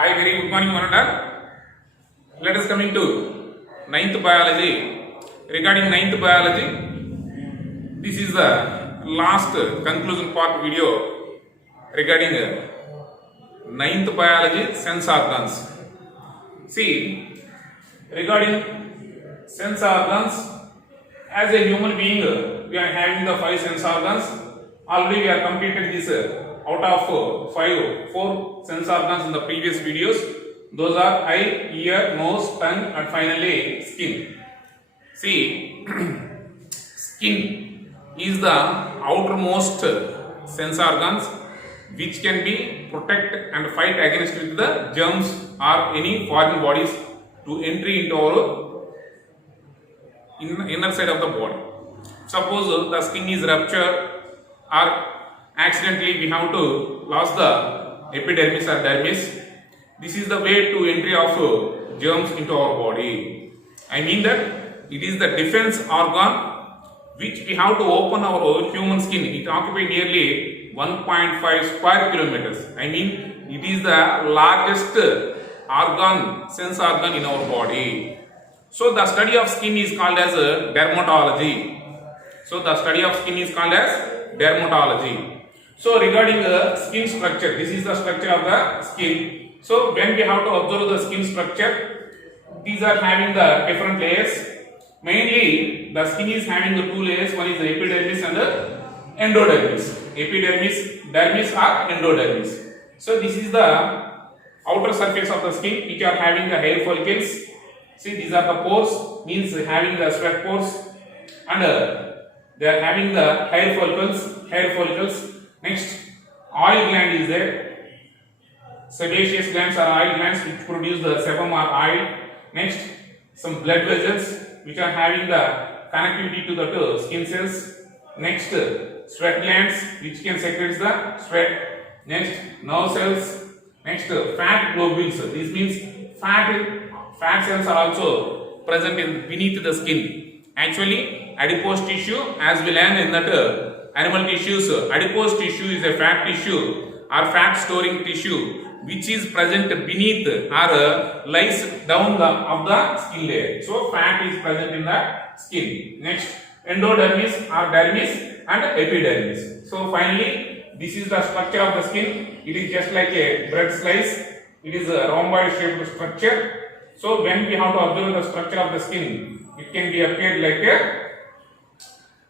Hi, very good morning, one and all. Let us coming to ninth biology. Regarding ninth biology, this is the last conclusion part video regarding ninth biology sense organs. See, regarding sense organs, as a human being, we are having the five sense organs. Already we have completed this out of four sense organs in the previous videos. Those are eye, ear, nose, tongue, and finally skin. See, skin is the outermost sense organs which can be protect and fight against with the germs or any foreign bodies to entry into our inner side of the body. Suppose the skin is ruptured or accidentally we have to lose the epidermis or dermis. This is the way to entry of germs into our body. I mean that it is the defense organ which we have to open our human skin. It occupies nearly 1.5 square kilometers. I mean it is the largest organ, sense organ in our body. So the study of skin is called as dermatology. So the study of skin is called as dermatology. So regarding the skin structure, this is the structure of the skin. So when we have to observe the skin structure, these are having the different layers. Mainly the skin is having the two layers. One is the epidermis and the endodermis. Epidermis, dermis or endodermis. So this is the outer surface of the skin which are having the hair follicles. See, these are the pores, means having the sweat pores, and they are having the hair follicles. Next, oil gland is there. Sebaceous glands are oil glands which produce the sebum or oil. Next, some blood vessels which are having the connectivity to the two skin cells. Next, sweat glands which can secrete the sweat. Next, nerve cells. Next, fat globules. This means fat cells are also present beneath the skin. Actually, adipose tissue, as we learn in that animal tissues, adipose tissue is a fat tissue or fat storing tissue which is present beneath or lies down of the skin layer. So fat is present in the skin. Next, endodermis or dermis and epidermis. So finally, this is the structure of the skin. It is just like a bread slice. It is a rhomboid shaped structure. So when we have to observe the structure of the skin, it can be appeared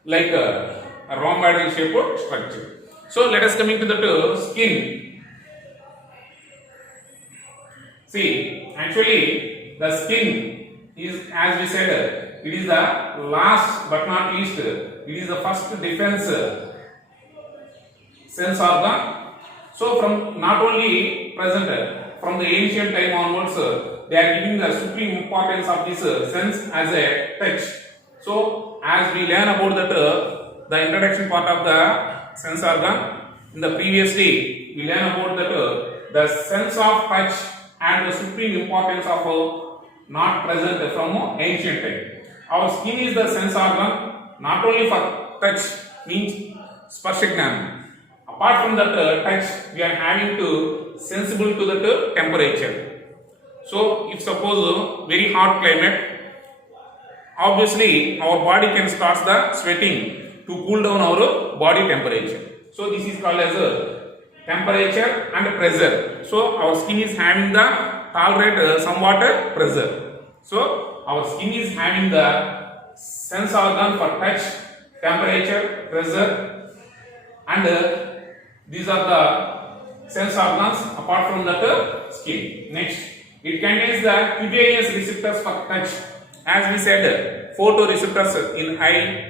like a rhomboidal shaped structure. So let us come into the skin. See, actually the skin is, as we said, it is the last but not least, it is the first defense sense organ. So from not only present, from the ancient time onwards, they are giving the supreme importance of this sense as a touch. So as we learn about that, the introduction part of the sense organ, in the previous day we learn about that the sense of touch and the supreme importance of not present from ancient time. Our skin is the sense organ not only for touch, means sparsha. Apart from that touch, we are having to sensible to the temperature. So if suppose very hot climate, obviously our body can start the sweating to cool down our body temperature. So this is called as temperature and pressure. So our skin is having the tolerate somewhat pressure. So our skin is having the sense organ for touch, temperature, pressure, and these are the sense organs apart from that skin. Next, it contains the cutaneous receptors for touch. As we said, photoreceptors in eye,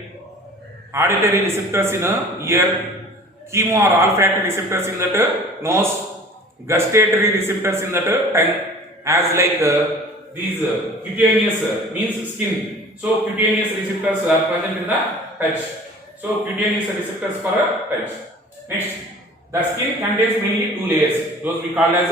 auditory receptors in ear, chemo or olfactory receptors in that nose, gustatory receptors in that tongue, as like these cutaneous means skin. So cutaneous receptors are present in the touch. So cutaneous receptors for touch. Next, the skin contains mainly two layers. Those we call as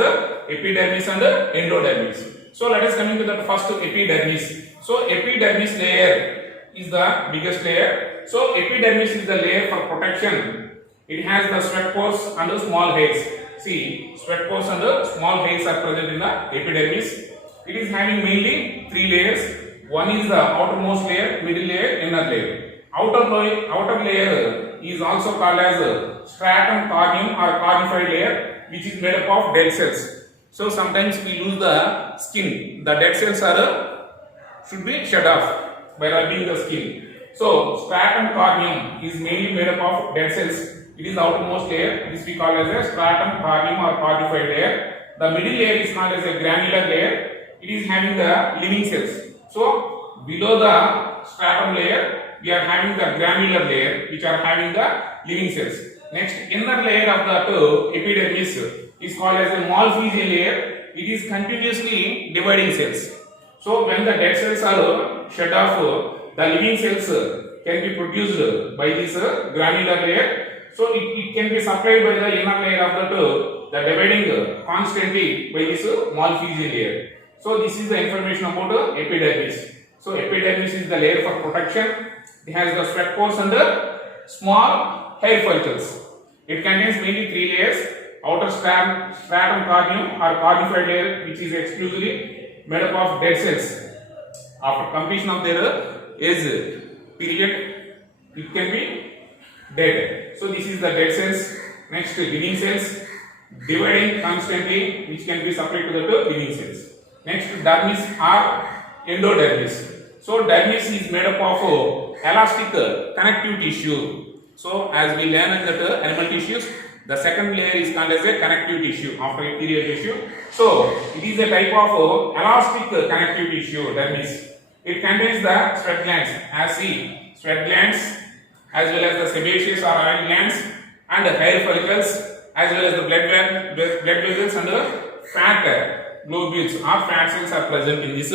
epidermis and endodermis. So let us come into the first epidermis. So epidermis layer is the biggest layer. So epidermis is the layer for protection. It has the sweat pores and the small hairs. see, sweat pores and small hairs are present in the epidermis. It is having mainly three layers. One is the outermost layer, middle layer, inner layer. Outer layer is also called as stratum corneum or cornified layer, which is made up of dead cells. So sometimes we lose the skin. The dead cells should be shed off by rubbing the skin. So stratum corneum is mainly made up of dead cells. It is the outermost layer. This we call as a stratum corneum or cornified layer. The middle layer is called as a granular layer. It is having the living cells. So below the stratum layer, we are having the granular layer, which are having the living cells. Next, inner layer of the epidermis is called as a Malpighian layer. It is continuously dividing cells. So when the dead cells are shed off, the living cells can be produced by this granular layer. So it can be supplied by the inner layer of the dividing constantly by this Malpighian layer. So this is the information about epidermis. So epidermis is the layer for protection. It has the sweat pores and the small hair follicles. It contains mainly three layers: outer stratum corneum or cornified layer, which is exclusively made up of dead cells. After completion of their age period, it can be dead. So this is the dead cells. Next, living cells dividing constantly, which can be supplied to the living cells. Next, dermis or endodermis. So dermis is made up of elastic connective tissue. So as we learn that animal tissues, the second layer is called as a connective tissue after epithelial tissue. So it is a type of elastic connective tissue, dermis. It contains the sweat glands, as see, sweat glands as well as the sebaceous or oil glands and hair follicles, as well as the blood vessels and the fat globules or fat cells are present in this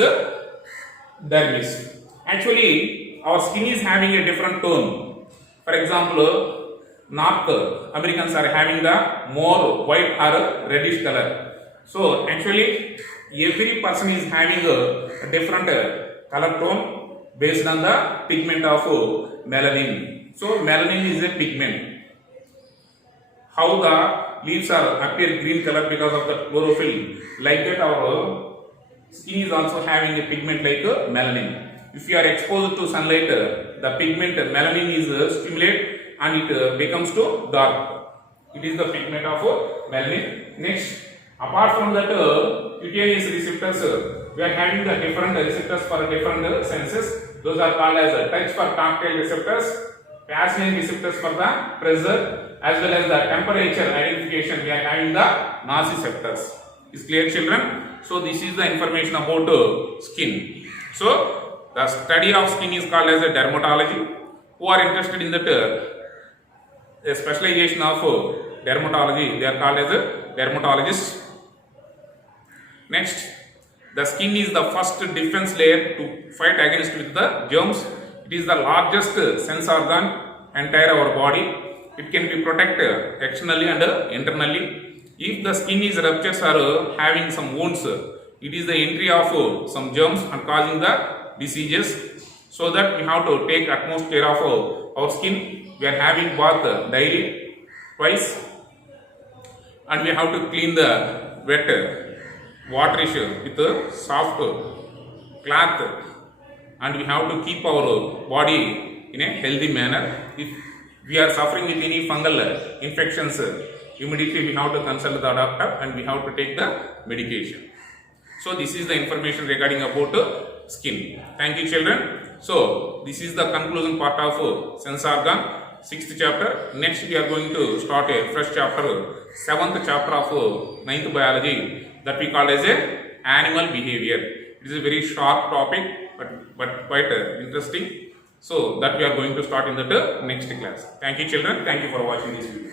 dermis. Actually, our skin is having a different tone. For example, North Americans are having the more white or reddish color. So actually, every person is having a different color tone based on the pigment of melanin. So melanin is a pigment. How the leaves are appear green color because of the chlorophyll, like that our skin is also having a pigment like melanin. If you are exposed to sunlight, the pigment melanin is stimulated and it becomes to dark. It is the pigment of melanin. Next, apart from that cutaneous receptors, we are having the different receptors for different senses. Those are called as touch for tactile receptors, passion receptors for the pressure, as well as the temperature identification. We are having the nociceptors. Is clear, children? So this is the information about skin. So the study of skin is called as a dermatology. Who are interested in that a specialization of dermatology, they are called as a dermatologists. Next, the skin is the first defense layer to fight against with the germs. It is the largest sense organ entire our body. It can be protected externally and internally. If the skin is ruptures or having some wounds, it is the entry of some germs and causing the diseases. So that we have to take utmost care of our skin. We are having bath daily, twice, and we have to clean the wet waterish with a soft cloth, and we have to keep our body in a healthy manner. If we are suffering with any fungal infections, immediately we have to consult the doctor and we have to take the medication. So this is the information regarding about skin. Thank you, children. So this is the conclusion part of sense organ, 6th chapter. Next we are going to start a fresh chapter, 7th chapter of 9th biology, that we call as a animal behavior. It is a very short topic but quite interesting. So that we are going to start in the next class. Thank you, children. Thank you for watching this video.